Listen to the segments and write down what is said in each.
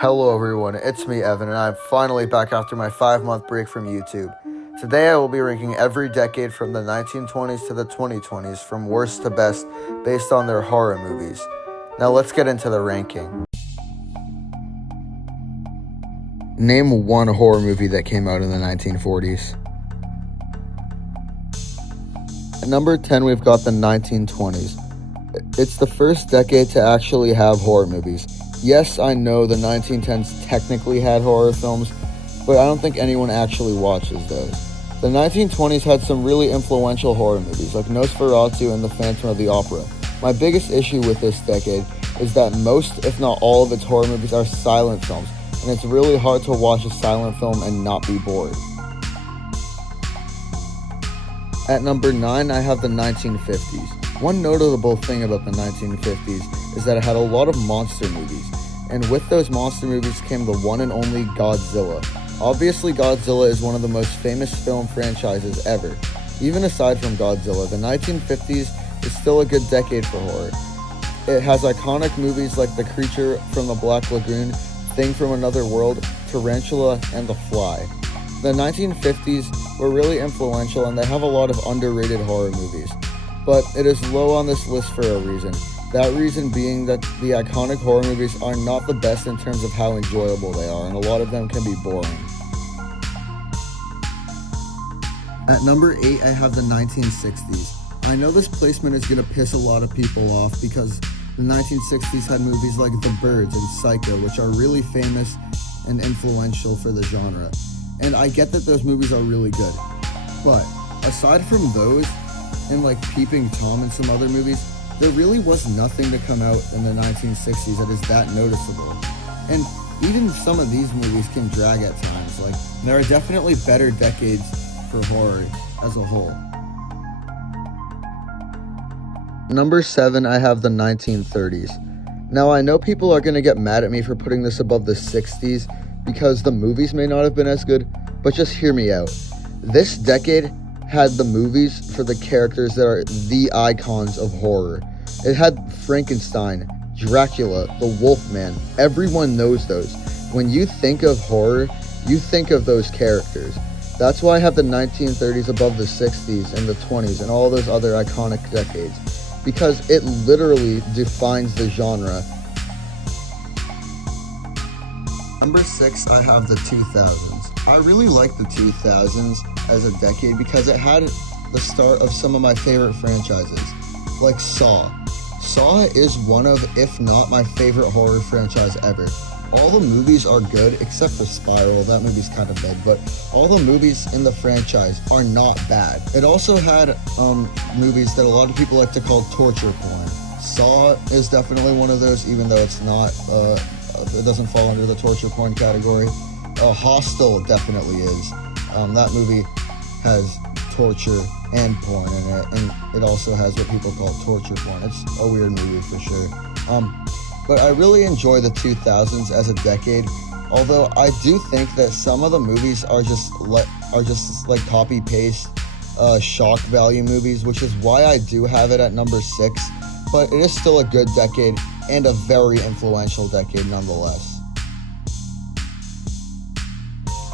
Hello everyone, it's me Evan, and I'm finally back after my 5-month break from YouTube. Today I will be ranking every decade from the 1920s to the 2020s from worst to best based on their horror movies. Now let's get into the ranking. Name one horror movie that came out in the 1940s. At number 10 we've got the 1920s. It's the first decade to actually have horror movies. Yes, I know the 1910s technically had horror films, but I don't think anyone actually watches those. The 1920s had some really influential horror movies, like Nosferatu and The Phantom of the Opera. My biggest issue with this decade is that most, if not all, of its horror movies are silent films, and it's really hard to watch a silent film and not be bored. At number 9, I have the 1950s. One notable thing about the 1950s is that it had a lot of monster movies, and with those monster movies came the one and only Godzilla. Obviously, Godzilla is one of the most famous film franchises ever. Even aside from Godzilla, the 1950s is still a good decade for horror. It has iconic movies like The Creature from the Black Lagoon, Thing from Another World, Tarantula, and The Fly. The 1950s were really influential, and they have a lot of underrated horror movies. But it is low on this list for a reason. That reason being that the iconic horror movies are not the best in terms of how enjoyable they are, and a lot of them can be boring. At number 8, I have the 1960s. I know this placement is going to piss a lot of people off because the 1960s had movies like The Birds and Psycho, which are really famous and influential for the genre. And I get that those movies are really good. But aside from those, and like Peeping Tom and some other movies, there really was nothing to come out in the 1960s that is that noticeable. And even some of these movies can drag at times. Like, there are definitely better decades for horror as a whole. Number 7, I have the 1930s. Now, I know people are going to get mad at me for putting this above the 60s because the movies may not have been as good, but just hear me out. This decade had the movies for the characters that are the icons of horror. It had Frankenstein, Dracula, the Wolfman. Everyone knows those. When you think of horror, you think of those characters. That's why I have the 1930s above the 60s and the 20s and all those other iconic decades, because it literally defines the genre. Number 6, I have the 2000s. I really like the 2000s as a decade because it had the start of some of my favorite franchises, like Saw. Saw is one of, if not my favorite horror franchise ever. All the movies are good except for Spiral. That movie's kind of dead, but all the movies in the franchise are not bad. It also had movies that a lot of people like to call torture porn. Saw is definitely one of those, even though it's not, it doesn't fall under the torture porn category. Hostel definitely is. That movie has torture and porn in it, and it also has what people call torture porn. It's a weird movie for sure. But I really enjoy the 2000s as a decade, although I do think that some of the movies are just like copy paste shock value movies, which is why I do have it at number 6. But it is still a good decade and a very influential decade nonetheless.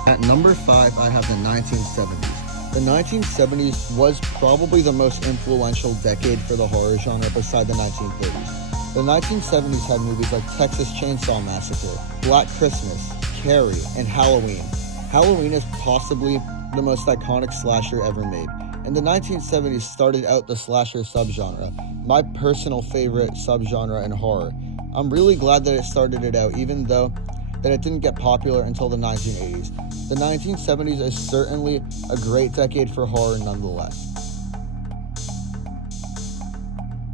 At number 5, I have the 1970s. The 1970s was probably the most influential decade for the horror genre beside the 1930s. The 1970s had movies like Texas Chainsaw Massacre, Black Christmas, Carrie, and Halloween. Halloween is possibly the most iconic slasher ever made, and the 1970s started out the slasher subgenre, my personal favorite subgenre in horror. I'm really glad that it started it out, even though that it didn't get popular until the 1980s. The 1970s is certainly a great decade for horror nonetheless.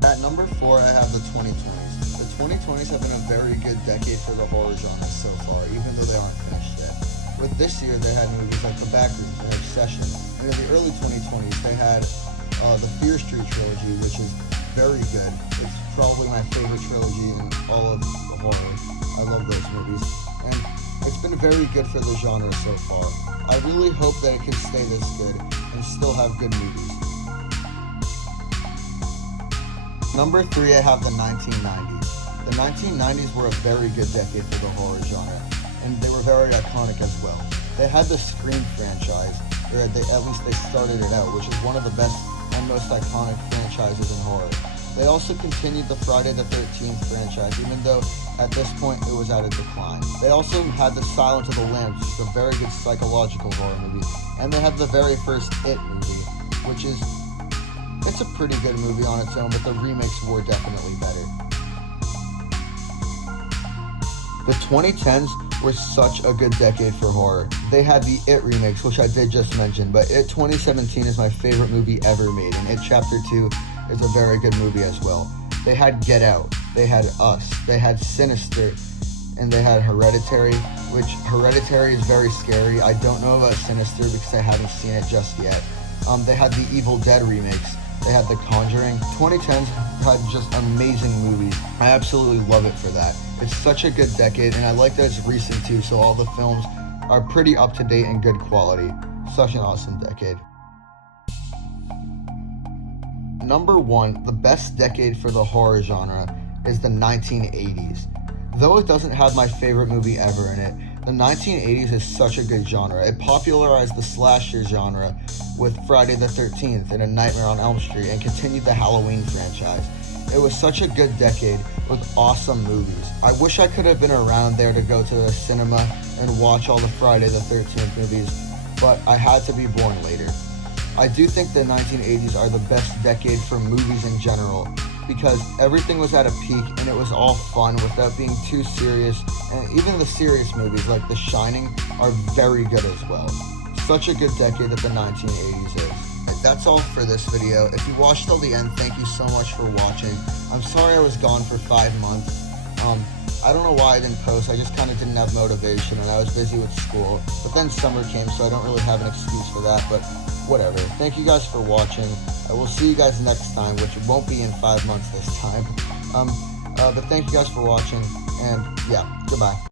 At number 4, I have the 2020s. The 2020s have been a very good decade for the horror genre so far, even though they aren't finished yet. With this year, they had movies like The Backrooms and Obsession, and in the early 2020s, they had the Fear Street trilogy, which is very good. It's probably my favorite trilogy in all of the horror. I love those movies, and it's been very good for the genre so far. I really hope that it can stay this good and still have good movies. Number 3, I have the 1990s. The 1990s were a very good decade for the horror genre, and they were very iconic as well. They had the Scream franchise, or at least they started it out, which is one of the best and most iconic franchises in horror. They also continued the Friday the 13th franchise, even though at this point it was at a decline. They also had the Silence of the Lambs, which is a very good psychological horror movie, and they had the very first It movie, which is, it's a pretty good movie on its own, but the remakes were definitely better. The 2010s were such a good decade for horror. They had the It remakes, which I did just mention, but It 2017 is my favorite movie ever made, and It Chapter 2 is a very good movie as well. They had Get Out, they had Us, they had Sinister, and they had Hereditary, which Hereditary is very scary. I don't know about Sinister because I haven't seen it just yet. They had the Evil Dead remakes. They had The Conjuring. 2010s had just amazing movies. I absolutely love it for that. It's such a good decade, and I like that it's recent too, so all the films are pretty up to date and good quality. Such an awesome decade. Number 1, the best decade for the horror genre is the 1980s. Though it doesn't have my favorite movie ever in it, the 1980s is such a good genre. It popularized the slasher genre with Friday the 13th and A Nightmare on Elm Street, and continued the Halloween franchise. It was such a good decade with awesome movies. I wish I could have been around there to go to the cinema and watch all the Friday the 13th movies, but I had to be born later. I do think the 1980s are the best decade for movies in general, because everything was at a peak and it was all fun without being too serious, and even the serious movies like The Shining are very good as well. Such a good decade that the 1980s is. That's all for this video. If you watched till the end, thank you so much for watching. I'm sorry I was gone for 5 months. I don't know why I didn't post. I just kind of didn't have motivation and I was busy with school. But then summer came, so I don't really have an excuse for that, but whatever. Thank you guys for watching. I will see you guys next time, which won't be in 5 months this time. But thank you guys for watching, and yeah, goodbye.